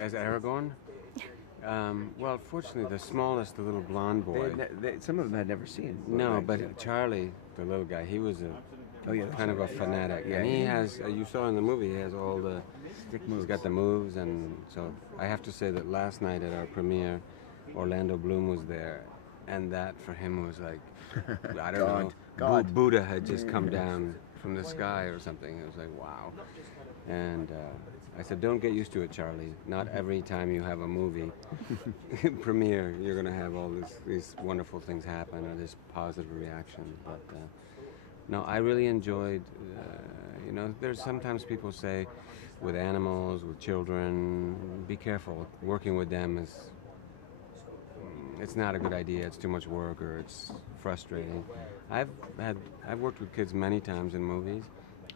As Aragorn? Well, fortunately, the smallest, the little blonde boy. Some of them had never seen. No, right? but Charlie, the little guy, he was kind of a fanatic. Yeah, and he has, you saw in the movie, he has all the stick moves. He's got the moves, and so I have to say that last night at our premiere, Orlando Bloom was there, and that for him was like, I don't know, God. Buddha had just come down from the sky or something. It was like, wow. And I said, don't get used to it, Charlie. Not every time you have a movie premiere, you're going to have all these wonderful things happen or this positive reaction. But no, I really enjoyed, you know, there's sometimes people say with animals, with children, be careful. Working with them is, it's not a good idea. It's too much work or it's frustrating. I've worked with kids many times in movies.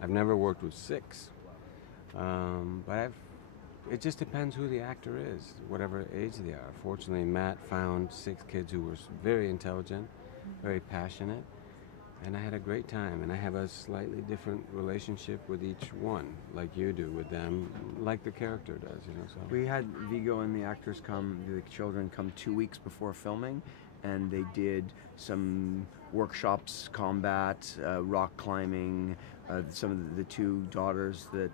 I've never worked with 6. But it just depends who the actor is, whatever age they are. Fortunately, Matt found 6 kids who were very intelligent, very passionate, and I had a great time. And I have a slightly different relationship with each one, like you do with them, like the character does, you know. So we had Viggo and the actors come, the children come 2 weeks before filming, and they did some workshops, combat, rock climbing. Some of the 2 daughters that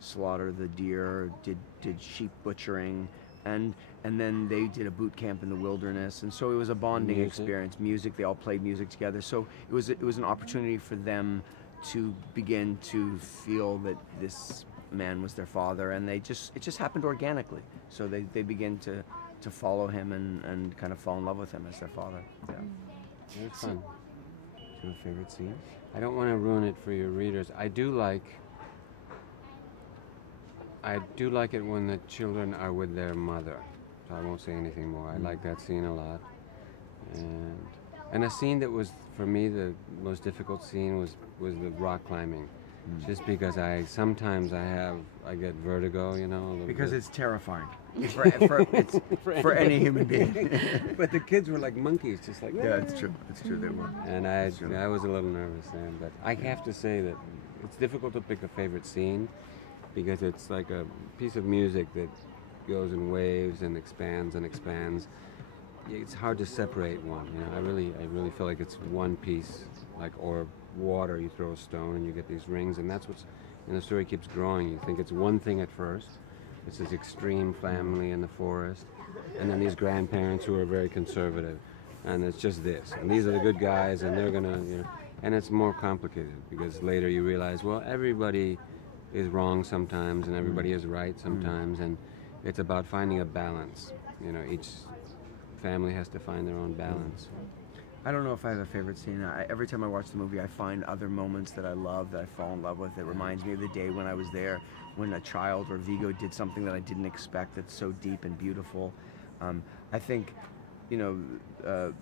slaughter the deer did sheep butchering, and then they did a boot camp in the wilderness, and so it was a bonding experience. Music, they all played music together. So it was an opportunity for them to begin to feel that this man was their father, and it just happened organically. So they begin to follow him and kind of fall in love with him as their father. Yeah. It was fun. Your favorite scene? I don't want to ruin it for your readers. I do like it when the children are with their mother. So I won't say anything more. I like that scene a lot. And a scene that was, for me, the most difficult scene was the rock climbing. Just because sometimes I get vertigo, you know. Because it's terrifying. For any human being. But the kids were like monkeys, just like, yeah, it's true. It's true, they were. And I was a little nervous then, but I have to say that it's difficult to pick a favorite scene because it's like a piece of music that goes in waves and expands and expands. It's hard to separate one, you know. I really feel like it's one piece, like, or water, you throw a stone and you get these rings, and that's what's, and the story keeps growing. You think it's one thing at first. It's this extreme family in the forest, and then these grandparents who are very conservative, and it's just this, and these are the good guys, and they're gonna, you know, and it's more complicated because later you realize, well, everybody is wrong sometimes, and everybody is right sometimes, and it's about finding a balance. You know, each family has to find their own balance. I don't know if I have a favorite scene. Every time I watch the movie, I find other moments that I love, that I fall in love with. It reminds me of the day when I was there, when a child or Viggo did something that I didn't expect that's so deep and beautiful. I think, you know,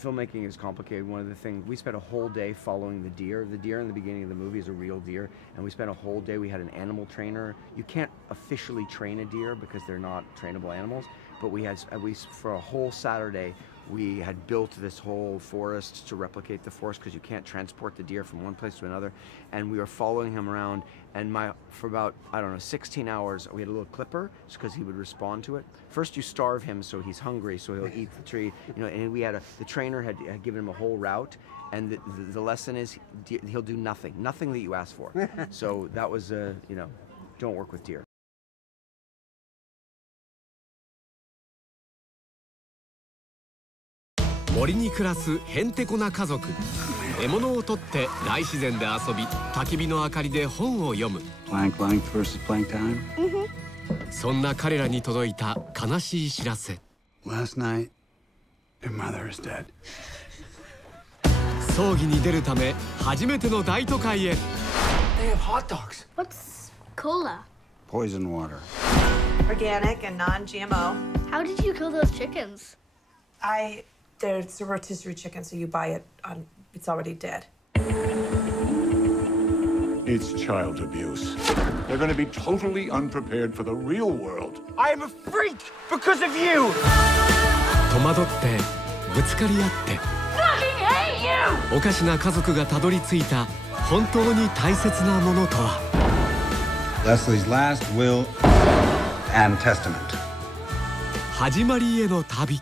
filmmaking is complicated. One of the things, we spent a whole day following the deer. The deer in the beginning of the movie is a real deer, and we spent a whole day, we had an animal trainer. You can't officially train a deer because they're not trainable animals, but we had, at least for a whole Saturday, we had built this whole forest to replicate the forest because you can't transport the deer from one place to another. And we were following him around, and for about, I don't know, 16 hours, we had a little clipper just because he would respond to it. First you starve him so he's hungry, so he'll eat the tree. You know, and we had the trainer had given him a whole route, and the lesson is he'll do nothing that you ask for. So that was, you know, don't work with deer. 森に暮らすへんてこな家族。獲物を取って大自然で遊び、焚き火の明かりで本を読む。そんな彼らに届いた悲しい知らせ。葬儀に出るため初めての大都会へ。What's cola? Poison water. Organic and non-GMO. How did you kill those chickens? There's a rotisserie chicken, so you buy it on, it's already dead. It's child abuse. They're going to be totally unprepared for the real world. I am a freak because of you! 戸惑ってぶつかり合って Fucking hate you! おかしな家族がたどり着いた本当に大切なものとは。 Leslie's last will and Testament. 始まりへの旅。